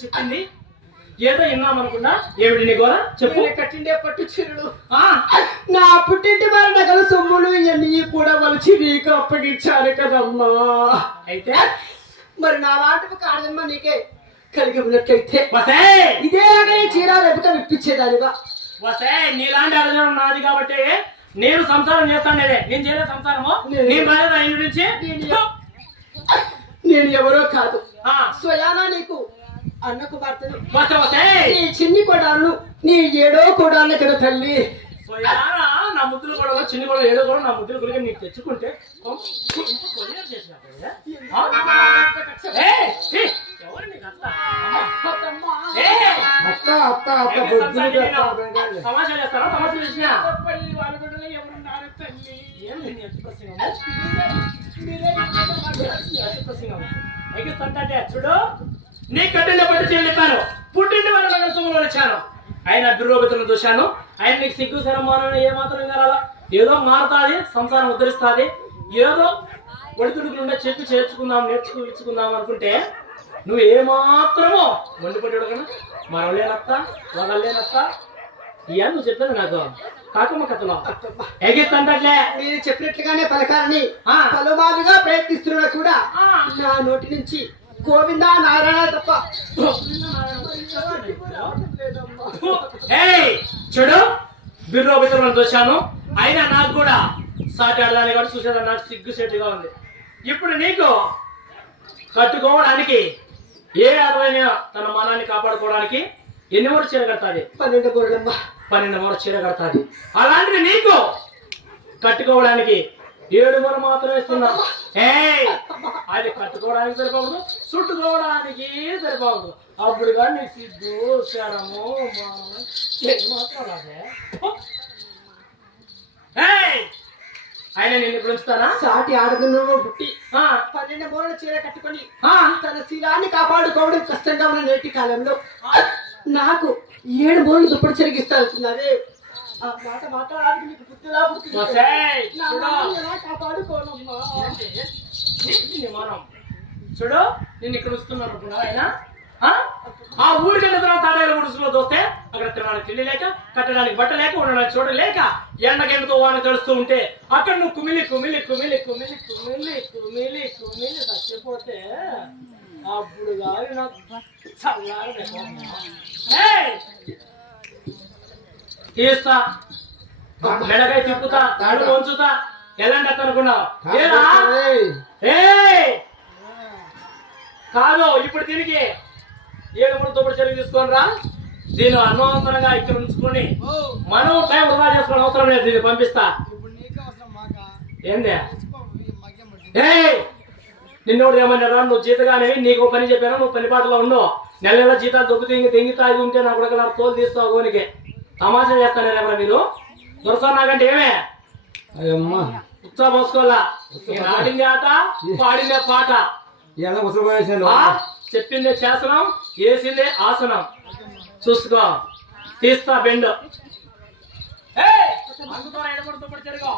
చెప్పింది ఏదో విన్నామనుకున్నా. ఏమిటి నీ గోర చెప్పు. కట్టిండే పట్టు చీరలు నా పుట్టింటి వారి నగల సొమ్ములు ఇవన్నీ కూడా వలిచి నీకు అప్పగించాను కదమ్మా. అయితే మరి నా వాటకు కాదమ్మా నీకే కలిగి ఉన్నట్లయితే ఇదేలాగే చీర రేపుగా విప్పించేదానిగా. వసే నీలాంటి అర్థం నాది కాబట్టి నేను సంసారం చేస్తాను. నేను చేయలే సంసారము. నీ భార్య ఆయన నుంచి నేను ఎవరో కాదు, స్వయానా నీకు అన్నకు భర్తను. నీ చిన్ని కొడాలను నీ ఏడో కొడాలను ఇక్కడ తల్లి. నా ముద్దులు కూడా చిన్ని కూడా ఏడో కూడా నా ముద్దులు కూడా నీకు తెచ్చుకుంటే సమాచారం చేస్తారా? సమాచారం చేసిన ఎవరున్నారు తల్లి? చూడు నీ కట్టిన పట్టు చెల్లిపాను పుట్టింటి వాళ్ళ సొమ్ములు వచ్చాను. ఆయన దుర్రోగతులను చూశాను. ఆయన నీకు సిగ్గు సరమానం ఏమాత్రం కావాలా? ఏదో మారుతాది, సంసారం ఉద్ధరిస్తుంది. ఏదో ఒడిదుడుకులుండే చెప్పి చేర్చుకుందాం, నేర్చుకుందాం అనుకుంటే నువ్వు ఏమాత్రమో వండిపడ్డాడు కదా. మనం లేనత్తా, వాళ్ళ లేనత్తా ఇవన్నీ నువ్వు చెప్పేది నాకు కాకమ్మ కథలో ఎగిస్తంటే మీరు చెప్పినట్లుగానే పలకాలని పలుమారుగా ప్రయత్నిస్తున్నా కూడా నా నోటి నుంచి గోవిందా నారాయణ తప్ప. చూడు బిర్రోబితలను చూశాను. అయినా నాకు కూడా సాటి ఆడదాన్ని కూడా చూసేదాన్ని నాకు సిగ్గు సెట్టుగా ఉంది. ఇప్పుడు నీకు కట్టుకోవడానికి ఏ అరవైనా తన మానాన్ని కాపాడుకోవడానికి ఎన్ని మూడు చీర కడతాది? 12 మూడు చీర కడతాది. అలాంటిది నీకు కట్టుకోవడానికి 7 మూడు మాత్రమే ఇస్తున్నా. అది కట్టుకోవడానికి సరిపోదు, చుట్టుకోవడానికి సరిపోదు. అప్పుడు కానీ నీ సిగ్గు శరము మాత్రం రాదే. ఆయన నిన్ను పిలుస్తానా? సాటి ఆడదులో పుట్టి 12 మూరల చీర కట్టుకొని తన శీలాన్ని కాపాడుకోవడం కష్టంగా ఉన్న నేటి కాలంలో నాకు 7 మూరలు దుప్పటి చెరిగిస్తారుతున్నదే. ఆ మాట మాట్లాడడానికి మీకు పుట్టిలా చూడు నిన్ను ఇక్కడ వస్తున్నాను ఆయన ఆ ఊరికి వెళ్ళిన తాడేళ్ళ గుడిసెలో దోస్తే అక్కడ తినడానికి తిండి లేక, కట్టడానికి బట్ట లేక, ఉండడానికి చోట లేక, ఎండకెందుతో వాన తెలుస్తూ ఉంటే అక్కడ నువ్వు కుమిలి కుమిలి కుమిలి కుమిలి కుమిలి కుమిలి కుమిలి చచ్చిపోతే అప్పుడు కాదు నాకు చల్లారు తీస్తా, మెడకాయ తిప్పుతా, తాడు వంచుతా, ఎలాంటి అనుకున్నావు? కాదు, ఇప్పుడు దీనికి 7 మూడు దుప్పటి చెరువు తీసుకొని రా. దీన్ని అనవసరంగా ఇక్కడ ఉంచుకొని మనం టైం వృధా చేసుకోవడం అవసరం లేదు. దీన్ని పంపిస్తా. ఏందే నిన్నోడు ఏమన్నారా? నువ్వు జీతగానేవి, నీకు పని చెప్పాను, నువ్వు పని పాటలో ఉండు. నెల నెల జీతాలు దొబ్బు తెంగితా ఇది ఉంటే నాకు కూడా తోలు తీస్తావు గోనికి. తమాషా చేస్తానేమరా మీరు? దొరసా నాకంటే ఏమే ఉత్సాహ పోసుకోవాలా? ఆడిందే ఆట, పాడిందే పాట, చెప్పిందే శాసనం, వేసిందే ఆసనం. చూసుకో, తీస్తా బెండు. అందుతో 7 మూడు దుప్పటి చెరుగు.